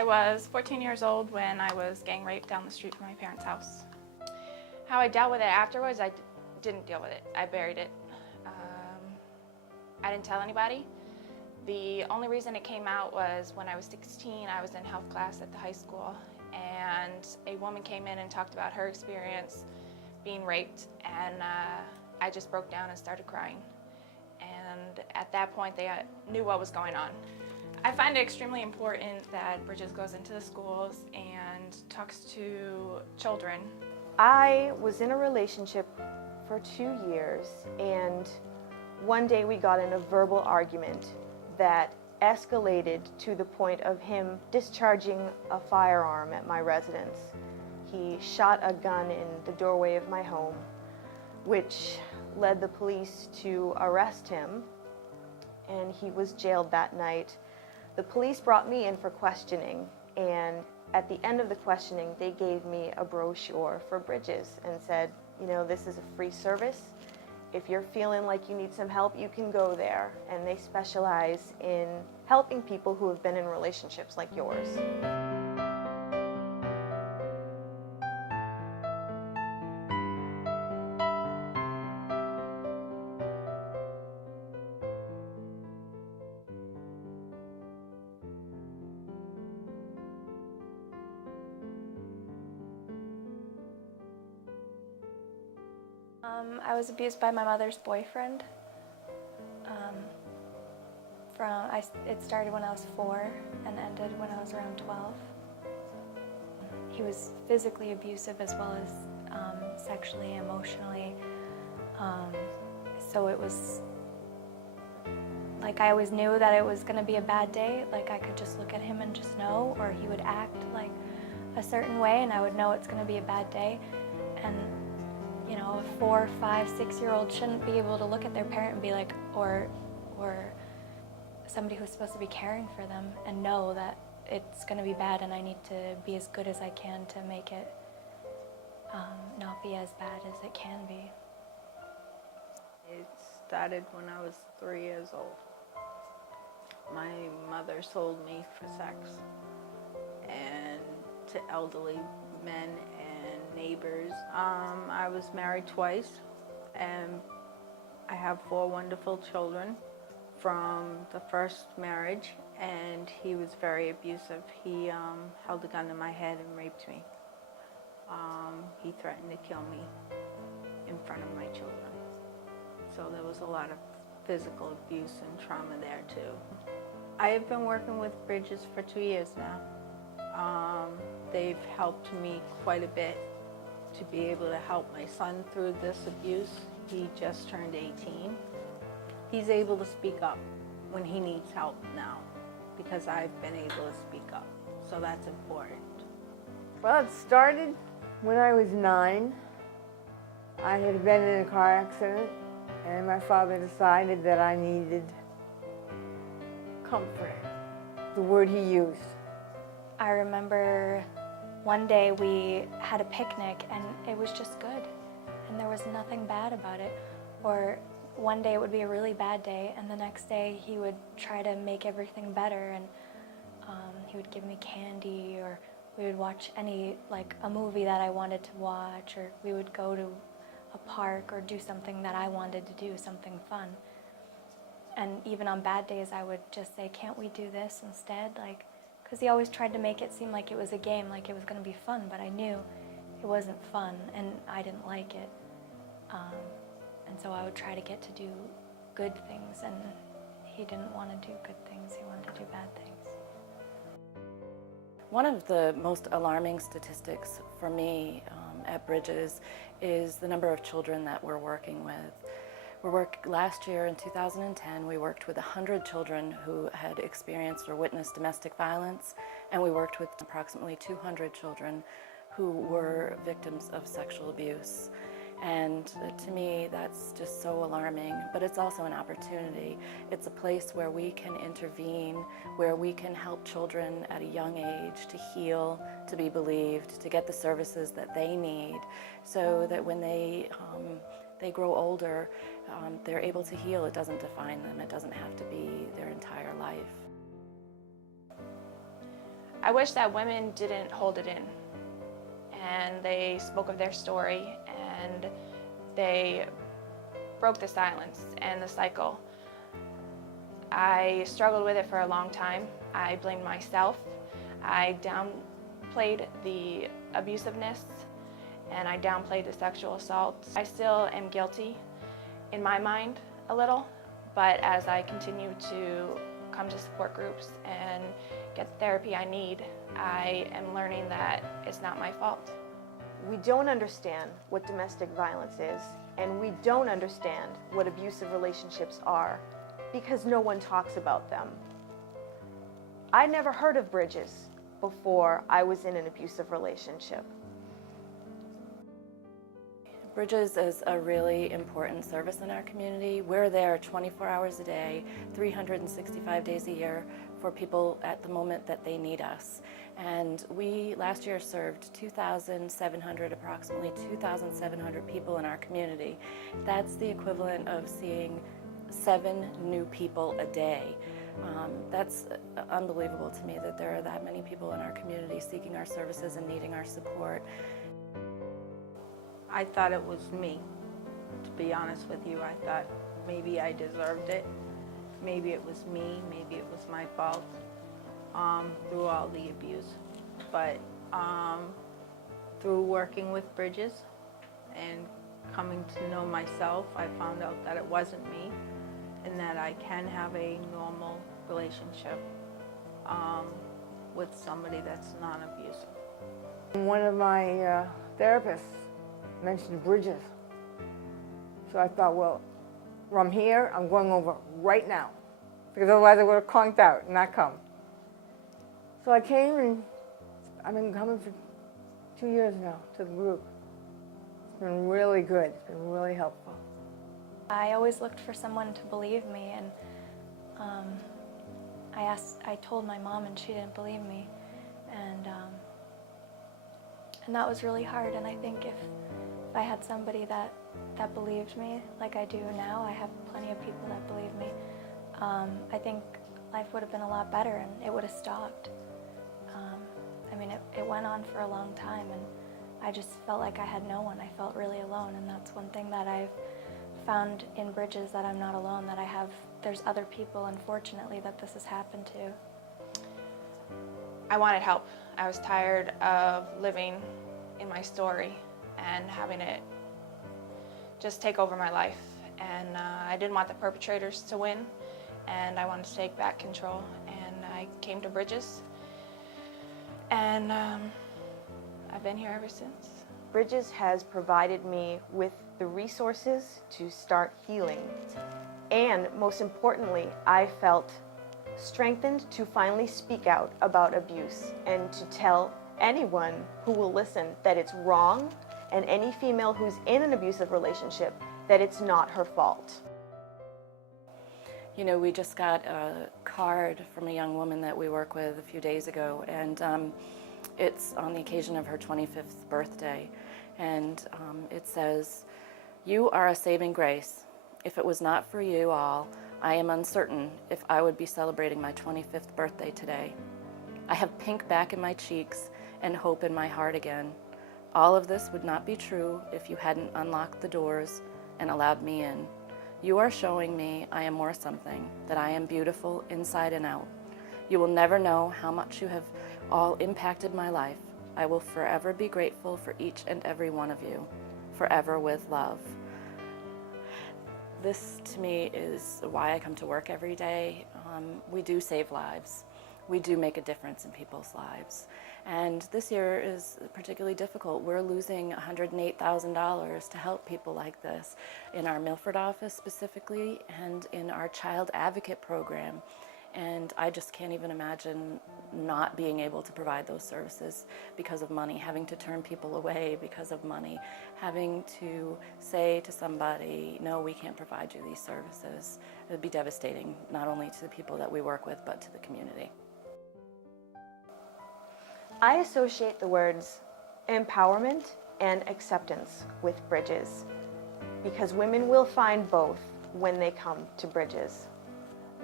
I was 14 years old when I was gang raped down the street from my parents' house. How I dealt with it afterwards, I didn't deal with it. I buried it. I didn't tell anybody. The only reason it came out was when I was 16, I was in health class at the high school, and a woman came in and talked about her experience being raped, and I just broke down and started crying. And at that point, they knew what was going on. I find it extremely important that Bridges goes into the schools and talks to children. I was in a relationship for 2 years, and one day we got in a verbal argument that escalated to the point of him discharging a firearm at my residence. He shot a gun in the doorway of my home, which led the police to arrest him, and he was jailed that night. The police brought me in for questioning, and at the end of the questioning, they gave me a brochure for Bridges and said, you know, this is a free service. If you're feeling like you need some help, you can go there. And they specialize in helping people who have been in relationships like yours. I was abused by my mother's boyfriend. It started when I was 4 and ended when I was around 12. He was physically abusive as well as sexually, emotionally. So it was like I always knew that it was going to be a bad day. Like I could just look at him and just know, or he would act like a certain way and I would know it's going to be a bad day. And you know, a 4, 5, 6-year-old shouldn't be able to look at their parent and be like, or somebody who's supposed to be caring for them and know that it's going to be bad and I need to be as good as I can to make it not be as bad as it can be. It started when I was 3 years old. My mother sold me for sex and to elderly men and neighbors. I was married twice, and I have 4 wonderful children from the first marriage, and he was very abusive. He held a gun to my head and raped me. He threatened to kill me in front of my children. So there was a lot of physical abuse and trauma there too. I have been working with Bridges for 2 years now. They've helped me quite a bit to be able to help my son through this abuse. He just turned 18. He's able to speak up when he needs help now because I've been able to speak up. So that's important. Well, it started when I was 9. I had been in a car accident, and my father decided that I needed comforting, the word he used. I remember one day we had a picnic and it was just good and there was nothing bad about it. Or one day it would be a really bad day and the next day he would try to make everything better, and he would give me candy, or we would watch a movie that I wanted to watch, or we would go to a park or do something that I wanted to do, something fun. And even on bad days I would just say, can't we do this instead? Because he always tried to make it seem like it was a game, like it was going to be fun, but I knew it wasn't fun and I didn't like it. And so I would try to get to do good things, and he didn't want to do good things, he wanted to do bad things. One of the most alarming statistics for me at Bridges is the number of children that we're working with. Last year in 2010, we worked with 100 children who had experienced or witnessed domestic violence, and we worked with approximately 200 children who were victims of sexual abuse. And to me, that's just so alarming, but it's also an opportunity. It's a place where we can intervene, where we can help children at a young age to heal, to be believed, to get the services that they need, so that when they grow older, they're able to heal. It doesn't define them. It doesn't have to be their entire life. I wish that women didn't hold it in and they spoke of their story and they broke the silence and the cycle. I struggled with it for a long time. I blamed myself. I downplayed the abusiveness and I downplayed the sexual assault. I still am guilty in my mind a little, but as I continue to come to support groups and get the therapy I need, I am learning that it's not my fault. We don't understand what domestic violence is, and we don't understand what abusive relationships are because no one talks about them. I never heard of Bridges before I was in an abusive relationship. Bridges is a really important service in our community. We're there 24 hours a day, 365 days a year for people at the moment that they need us. And we last year served approximately 2,700 people in our community. That's the equivalent of seeing 7 new people a day. That's unbelievable to me that there are that many people in our community seeking our services and needing our support. I thought it was me, to be honest with you. I thought maybe I deserved it. Maybe it was me, maybe it was my fault through all the abuse. But through working with Bridges and coming to know myself, I found out that it wasn't me and that I can have a normal relationship with somebody that's non-abusive. One of my therapists mentioned Bridges. So I thought, well, from here, I'm going over right now, because otherwise I would have conked out and not come. So I came, and I've been coming for 2 years now to the group. It's been really good. It's been really helpful. I always looked for someone to believe me, and I told my mom and she didn't believe me, and that was really hard. And I think if I had somebody that believed me like I do now, I have plenty of people that believe me, I think life would have been a lot better and it would have stopped. I mean, it went on for a long time and I just felt like I had no one. I felt really alone, and that's one thing that I've found in Bridges, that I'm not alone, that there's other people, unfortunately, that this has happened to. I wanted help. I was tired of living in my story and having it just take over my life. And I didn't want the perpetrators to win, and I wanted to take back control. And I came to Bridges, and I've been here ever since. Bridges has provided me with the resources to start healing. And most importantly, I felt strengthened to finally speak out about abuse and to tell anyone who will listen that it's wrong, and any female who's in an abusive relationship, that it's not her fault. You know, we just got a card from a young woman that we work with a few days ago, and it's on the occasion of her 25th birthday. And it says, "You are a saving grace. If it was not for you all, I am uncertain if I would be celebrating my 25th birthday today. I have pink back in my cheeks and hope in my heart again. All of this would not be true if you hadn't unlocked the doors and allowed me in. You are showing me I am worth something, that I am beautiful inside and out. You will never know how much you have all impacted my life. I will forever be grateful for each and every one of you. Forever with love." This to me is why I come to work every day. We do save lives. We do make a difference in people's lives. And this year is particularly difficult. We're losing $108,000 to help people like this in our Milford office specifically, and in our child advocate program. And I just can't even imagine not being able to provide those services because of money, having to turn people away because of money, having to say to somebody, no, we can't provide you these services. It would be devastating, not only to the people that we work with, but to the community. I associate the words empowerment and acceptance with Bridges, because women will find both when they come to Bridges.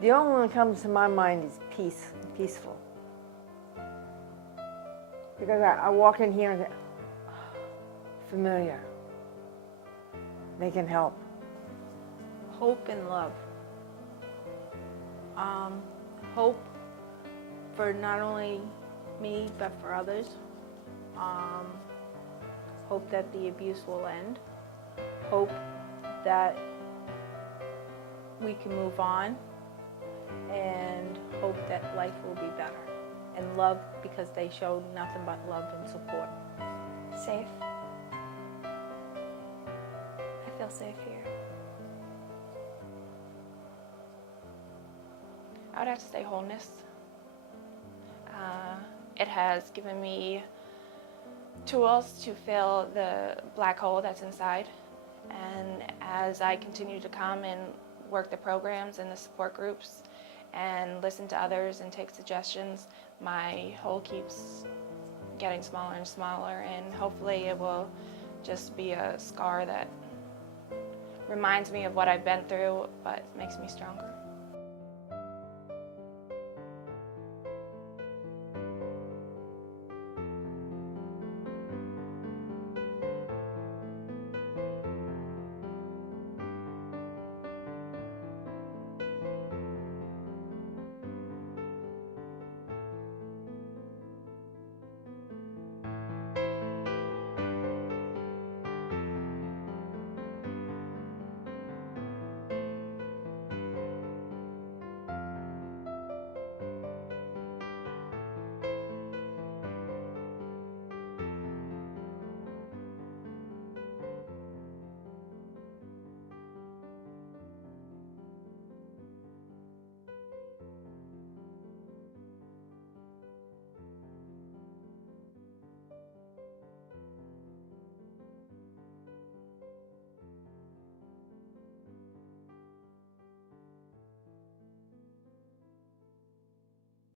The only one that comes to my mind is peace, peaceful. Because I walk in here and say, familiar. They can help. Hope and love. Hope for not only me, but for others. Hope that the abuse will end. Hope that we can move on. And hope that life will be better. And love, because they showed nothing but love and support. Safe. I feel safe here. I would have to say wholeness. It has given me tools to fill the black hole that's inside. And as I continue to come and work the programs and the support groups and listen to others and take suggestions, my hole keeps getting smaller and smaller, and hopefully it will just be a scar that reminds me of what I've been through but makes me stronger.